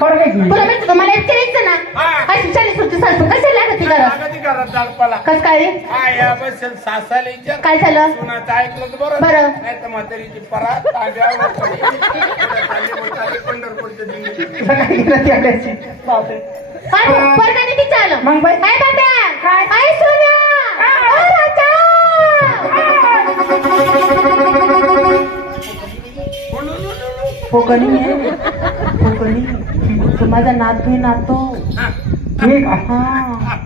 तुला माहिती का मला विचारायचं ना अशी 40 वर्षाची सासू कशाला लागत ती घरात कस काय सासाला विचार काय झालं सुनाचं ऐकलं तर बरं बरं नाही तर म्हातारीची परात पंढरपूरचं दिंडी वर्गाने ती चालू मग बाई काय बाब्या काय सोन्या कोकणी आहे कोकणी तो माझा नातू आहे नातू ठीक हा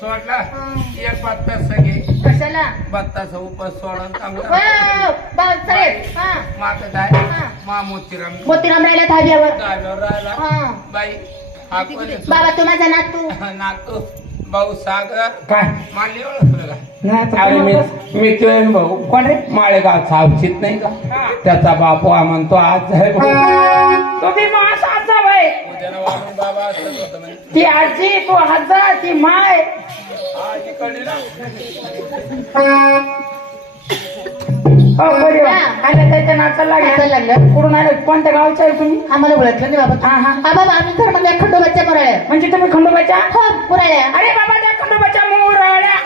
सोडला एक बत्तास सगळे कशाला बत्ताचा उपास सोडून चांगला माझं काय मा मोतीराम राहिला धाब्यावर राहिला बाई बाबा तू माझा नातू नातू भाऊ सागर काय मानली ओळखलं का नाही मी तो भाऊ कोण रे माळेगाव सावचित नाही का त्याचा बापू म्हणतो आज आहे तुम्ही मास आजा बाई उद्याला वाढून बाबा असंच होतं म्हणजे ती आजी तू आजा ती माय आज इकडे ना हो बरी आल्या त्याच्या नाचायला लागलं कुठून आले कोणत्या गावच्या आहे तुम्ही आम्हाला ओळखलं नाही बाबा हा हा बाबा आम्ही धर्माला खंडोबाच्या मुराळ्या म्हणजे तुम्ही खंडोबाच्या हो मुराळ्या अरे बाबा त्या खंडोबाच्या मुराळ्या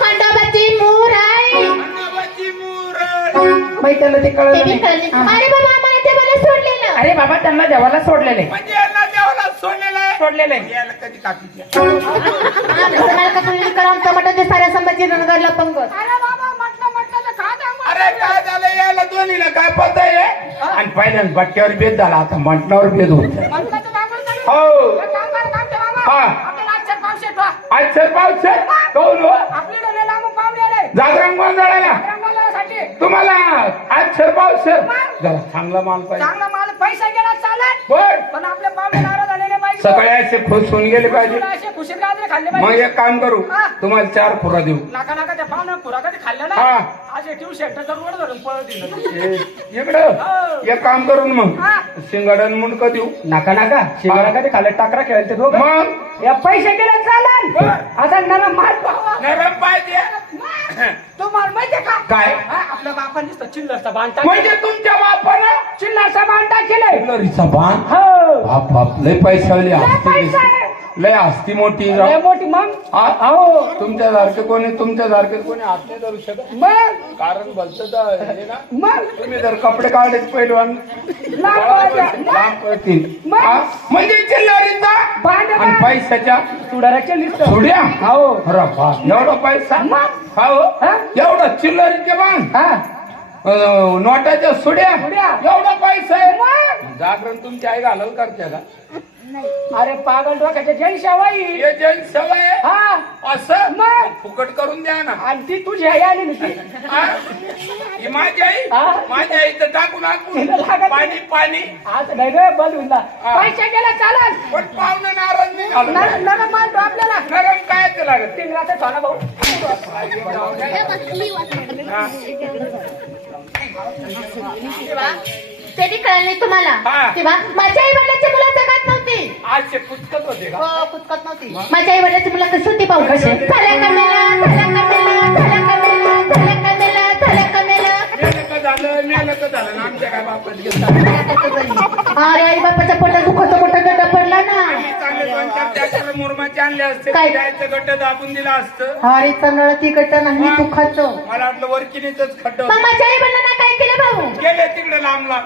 खंडोबाची मुराई बाई त्याला ते कळलं नाही. अरे बाबा आम्हाला ते मला सोडलेलं अरे बाबा त्यांना देवाला सोडलेले म्हणजे यांना देवाला सोडलेले याला कधी कापी टमाटर साऱ्या संभाजी नगरला पंगत अरे काय झालं याला दोन्हीला काय पत आहे आणि पहिल्यांदा बट्ट्यावर बेद झाला आता म्हटल्यावर बेद होत हो हा आज सर पाऊस सर कौन हो जागरण गोंधळाला तुम्हाला आज सर पाऊस सर जरा चांगला माल पाहिजे पैसा गेला चालेल बर पण आपले पाहुणे नाराज झालेले पाहिजे सगळे असे खुश होऊन गेले पाहिजे असे खुशीर गाजरे खाल्ले मग पाहिजे एक काम करू तुम्हाला 4 फुरा देऊ नाका नाका त्या पाहुणे पुरा कधी खाल्ल्या हा. ना असे ट्यू शेटाचा रोड धरून पळत दिलं इकडं एक काम करून मग शिंगाडन मुंडक देऊ नाका नाका शिवाला कधी खाल्ले टाकरा खेळते दोघं मग या पैसे गेले चालेल आता नरम माल पाहावा नरम पाहिजे तुम्हाला माहितीये का काय आपल्या बापाने नुसतं चिल्लरचा बांध म्हणजे तुमच्या बापानं चिल्लरचा बांध टाकेले लरीचा बाण हो बाप बाप लय पैशावली लय असती पैसा आहे. लय असती मोठी लय मोठी मग हो तुमच्यासारखे तुमच्यासारखे कोणी हात नाही धरू शकत मग कारण भलत तर हे ना मग तुम्ही जर कपडे काढले पहिलवान लांब पळतील मग? हा? म्हणजे चिल्लारीचा बांध आणि पैशाच्या सुडाराच्या लिस्ट सोड्या हो अरे बाप, एवढा पैसा मग? हो हा? एवढा चिल्लारीचे बाण हा नोटाच्या सोड्या सोड्या. एवढा पैसा आहे मग? जागरण तुमची आई घालल करते का अरे पागल डोक्याच्या जैन शावाई हे जैन सवय आहे. हा असं मग? फुकट करून द्या ना आणि ती तुझी आई आली होती हा? ही माझी आई हा? माझ्या आईचं टाकून तिला लागत पाणी पाणी आज नाही रे बलविंदा हा. पैसे गेला चालेल पण पाहुणे नाराज नाही झालं. नरम माल आपल्याला नरम काय ते लागत टिंगराचा सोना भाऊ ते कळलं नाही तुम्हाला हा. तेव्हा माझ्या आई वडिलांची मुलं जगात नव्हती आज पुस्तक होते का हो कुचकत नव्हती माझ्या आई वडिलांची मुलं कशी होती पाहू कशी झाल्या कमेला झाल्या कमेला झाल्या कमेला झाल्या कमेला झाल्या कमेला मेलं का झालं ना आमच्या काय बापात घेतला अरे आई बापाच्या पोटात दुखाचं मोठं गड्डा पडला ना चांगले 2-4 मुरमाचे आणले असते काय? जायचं गट्ट दाबून दिलं असतं अरे चंगळ ती गड्डा नाही दुखाचं मला वाटलं वरकिनीच खड्ड मग माझ्या आई वडिलांना काय केलं भाऊ गेले तिकडे लांब लांब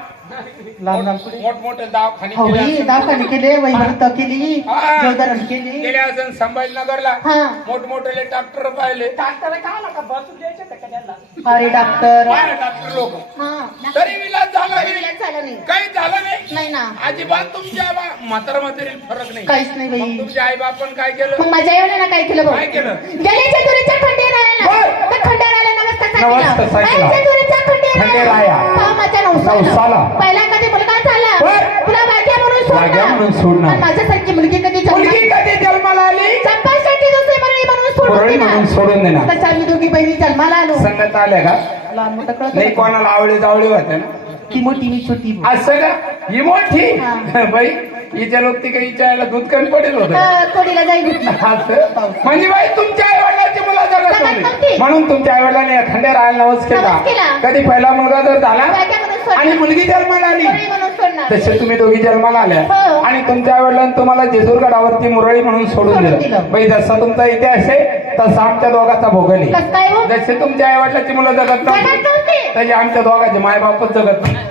लांब मोठमोठे दवाखाने हो केले असेल. दवाखाने केले वैभवता केली हा. जोरदारण केली गेले असेल संभाजीनगरला हा मोठमोठे डॉक्टर पाहिले टाकताना काय नका बसून द्यायचे त्या कन्याला. अरे डॉक्टर डॉक्टर लोक हा तरी विलाज झाला नाही इलाज झाला नाही काही झालं नाही नाही ना अजिबात तुमच्या म्हातारा म्हातारी फरक नाही काहीच नाही मग बाई तुमच्या आई बापन काय केलं मग माझ्या आई वडिलांना काय केलं भाऊ काय केलं गेल्याच्या दुरीच्या खंडेरायाला त्या खंडेरायाला नमस्कार नमस्कार सांगितलं सांगितलं. आईच्या दुरीच्या खंडेराया. खंडेराया हा, माझ्या नवसाला. नवसाला पहिला कधी मुलगा झाला बर. तुला भाग्या म्हणून भाग्या म्हणून सोडणार सोडणार. पण माझ्यासारखी मुलगी कधी मुलगी कधी जन्माला आली चंपासाठी दुसरी मुलगी म्हणून सोडून मुरळी म्हणून दिला. सोडून देणार तसं आम्ही दोघी बहिणी जन्माला आलो संगत आल्या का लहान मोठं कळत नाही कोणाला आवडे जावळे होते ना ती मोठी मी छोटी असं का ही मोठी हा. बाई हिच्या लोक ती काही हिच्या आईला दूध कमी पडेल होतं कोडीला जाईल असं? म्हणजे बाई तुमच्या आई वडिलांची मुलं जगत जगत नव्हती नव्हती. म्हणून तुमच्या आई वडिलांनी एखाद्या राहायला नवस नवस केला. केला कधी पहिला मुलगा जर झाला बायका म्हणून सोडणार. आणि मुलगी जन्माला आली मुरळी म्हणून सोडणार. तसे तुम्ही दोघी जन्माला आल्या हो. आणि तुमच्या आई वडिलांनी तुम्हाला जेजूरगडावरती मुरळी म्हणून सोडून सोडून दिलं दिलं. बाई जसा तुमचा इतिहास आहे तसा आमच्या दोघाचा भोगल आहे कसं काय हो? जसे तुमच्या आई वडिलांची मुलं जगत जगत नव्हती नव्हती. तसे आमच्या दोघांचे मायबापच जगत नाही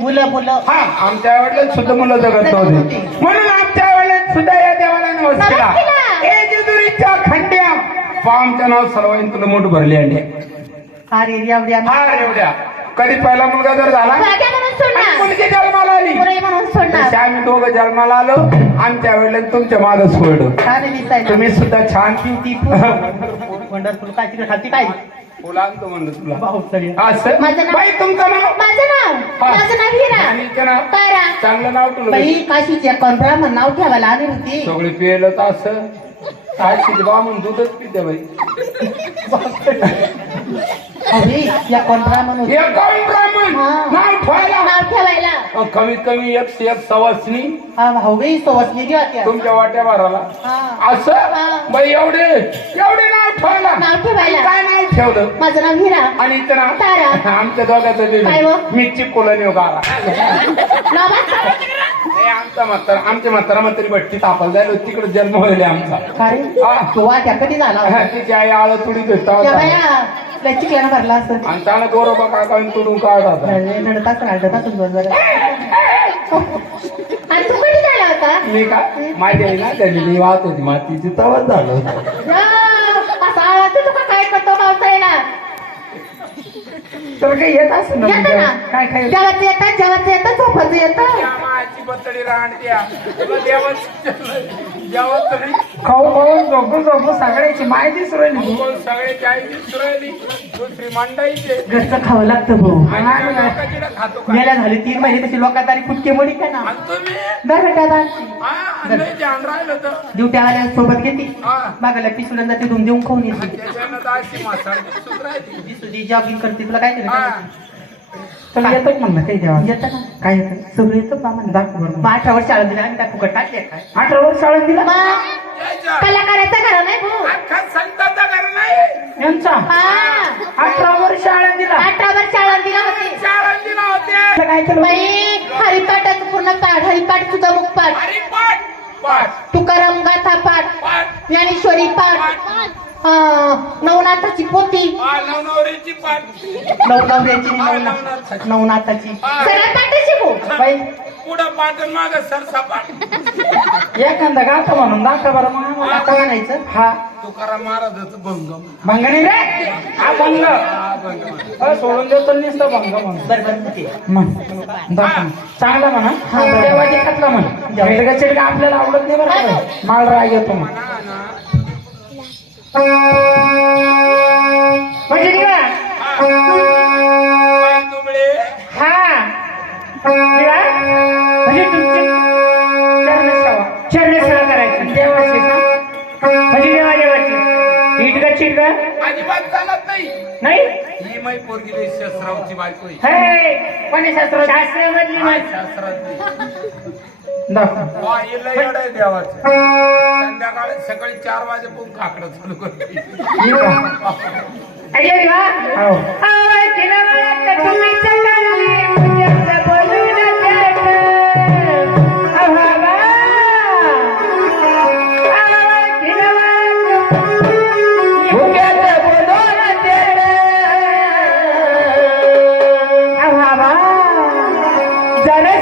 मुलं हा आमच्या आई वडिलांनी सुद्धा मुलं जगत जगत नव्हती नव्हती. म्हणून आमच्या आई वडिलांनी सुद्धा या देवाला नवस नवस केला केला. ए जेजुरीच्या खंड्या पहा आमच्या नाव सर्वांनी तुला मोठ भरली अंडे अरे एवढ्या हा एवढ्या कधी पहिला मुलगा जर झाला बायका म्हणून आणि सोडणार. मुलगी जन्माला आली मुरळी म्हणून सोडणार. तसे आम्ही दोघं जन्माला आलो आमच्या वेळेला तुमच्या मागं सोडलो छान दिसायला. तुम्ही सुद्धा छान वंडरफुल काय तिकडे खाती काय बोला आणतो म्हणलं तुला माझं असं नाव- बाई तुमचं नाव माझं नाव हिरा. आणि इथं नाव तारा. चांगलं नाव तुला बाई काशीच्या कोण ब्राह्मण नाव ठेवायला आली होती. सगळी पिलं तर असं काय शिजवा म्हणून दूधच पिते बाई अरे या कोण ब्राह्मण होती. हे कोण ब्राह्मण हा. नाव ठेवायला नाव ठेवायला कमीत कमी 101 सवासनी हा भाऊ बाई सोबसलेली होत्या. तुमच्या वाट्या भराला हा. असं हा. बाई एवढे नाव ठेवायला नाव ठेवायला. काय नाव ठेवलं माझं नाव हिरा. आणि इथं नाव तारा. आमच्या दोघांचं काय हो? मिरची कोलनी गारा नाव आमच्या म्हातारा म्हातारी भट्टी तापायला जायला तिकडे जन्म व्हायला आमचा काय हा. तो वाट्या कधी झाला होता? तिची आई आळ तुडी देता त्या बाया लय चिकल्यानं भरला असं आणि त्याला गोरोबा काका तुडून काढतात रडताच बरोबर. आणि तू कधी झाला होता? मी का माझी आई ना त्याची मी वाहत होती मातीची तवाच झालं होतं असा आवाज येतो का काय करतो पावसाळ्याला? तर काही येत असं येतं ना. काय काय जेवायचं येतं जेवायचं येतं झोपायचं येतं. माची बतडी राहणत्या तुला देवच खाऊ खाऊ झोपू झोपू सगळ्याची माहिती सुरली सगळ्याची आई सुरली दुसरी मंडईचे घरचं खावं लागतं भाऊ. खातो गेल्या झाली 3 महिने तशी लोकांतारी कुटके मोडी का ना तुम्ही बरं बेटा बा ध्यान राहिलं तर ड्युट्या आल्या सोबत घेते हा. मागायला पिसुडून जाते धुम देऊन खाऊन येते. त्याच्यानं तर अशी मासाळी सुधरायची. जी सुधी जॉगिंग करते तुला काय हा. तुला येतं म्हणलं काही जेवण येतं ना काय येतं सगळं येतं का म्हणून दाखव बरं. 18 वर्ष शाळा दिला आणि काय फुकट टाकले काय 18 वर्ष शाळा दिला यायचं. कलाकाराचा घरा नाही भाऊ. अख्खा संतांचा घर नाही यांचा हा 18 वर्ष शाळा दिला 18 वर्ष शाळा दिला होती. शाळा दिला होते काय केलं बाई हरिपाठाचं पूर्ण पाठ हरिपाठ सुद्धा मुखपाठ अरे पाठ पाठ तुकाराम गाथा पाठ पाठ ज्ञानेश्वरी पाठ नवनाथाची पोथी नवनवरीची पाठ नवनवऱ्याची नवनाथाची. नवनाथाची हा. सगळ्या पाठाची भाऊ. बाई पुढं पाठ आणि मागं सरसा पाठ एखादा गाथा म्हणून दाखवा बरं मग आम्हाला. आता म्हणायचं हा तुकाराम महाराजाचं भंग भंगणी रे हा भंग सोडून देतो नुसतं भंग म्हणून बरं बरं ठीक आहे. म्हण. दाखव. चांगला म्हणा देवाची खातला म्हण चिडका चिडका आपल्याला आवडत नाही बरं का? माल राग येतो म्हण म्हणजे काय? तुमळे हा म्हणजे तुमची चरणसेवा करायची देवाची का म्हणजे देवाची इटका चिटका अजिबात चालत नाही नाही ही मै पोरगी लई शस्त्रावची बायको आहे. हे कोणी शास्त्र शास्त्रामधली शास्त्रातली दाखव वा, हे लई येडं आहे देवाचं संध्याकाळी सकाळी 4 वाजेपर्यंत काकडं चालू करते ही का? अरे वा हो आवाज मला तुम्ही चकाली मुझे बोलू ना त्यात आवाज जरा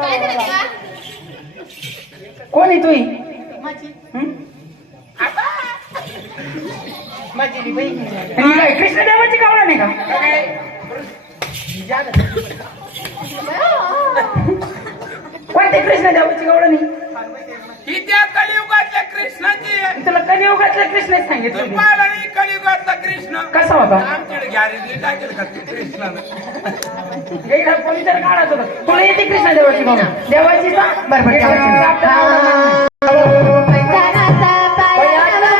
काय झालं तेव्हा? कोण आहे तुही माझी माझी बहीण काय कृष्णदेवाची गावला नाही का कोणते कृष्णदेवाची गावला नाही ही त्या कलियुगातल्या कृष्णाची आहे. तुला कलियुगातल्या कृष्ण सांगितलं तू पाहिला नाही कलियुगातला कृष्ण कसा होता आमच्याकडे गॅरेजली टाकेल का तू कृष्णाला एकदा कोणीतरी काढायचं होतं तुला येते कृष्णदेवाची गावला देवाची का बरं कानाचा पायाला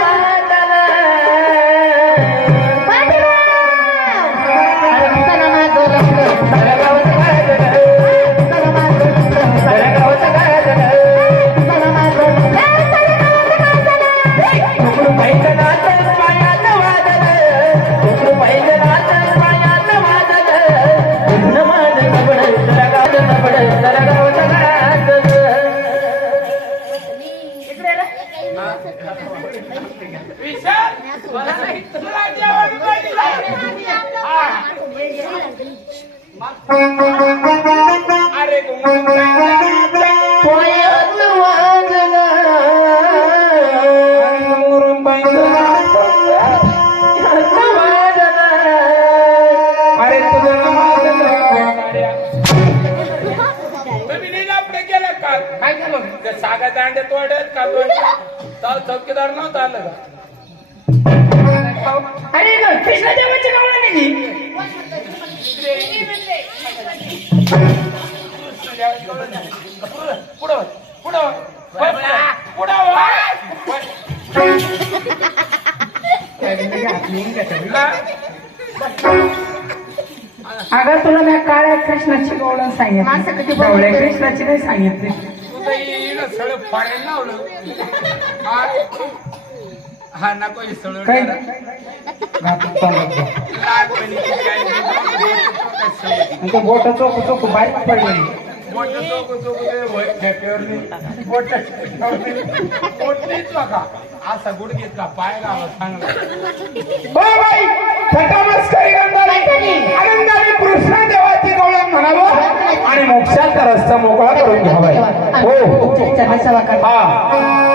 विशाल तुला जेवण पाहिजे. अरे अरे तुम्ही लीला पुढे गेला का काय झालं सागा दांडे तोडत का चौकीदार नव्हता आलं का अरे कृष्णदेवाची गावला नाही पुढं पुढं पुढं अगं तुला मी काळ्या कृष्णाची गवळण सांगितली ढवळ्या कृष्णाची नाही सांगितली सळ फाडेल लावलं हा नको सळ काय तो बोट चोक चोक बारीक पडली असा गुड घेतला पाय गावा चांगला आनंदाने कृष्ण देवाची गवळण म्हणावं आणि मोक्षाचा रस्ता मोकळा करून घ्यावा. हो चला, चला, चला. हा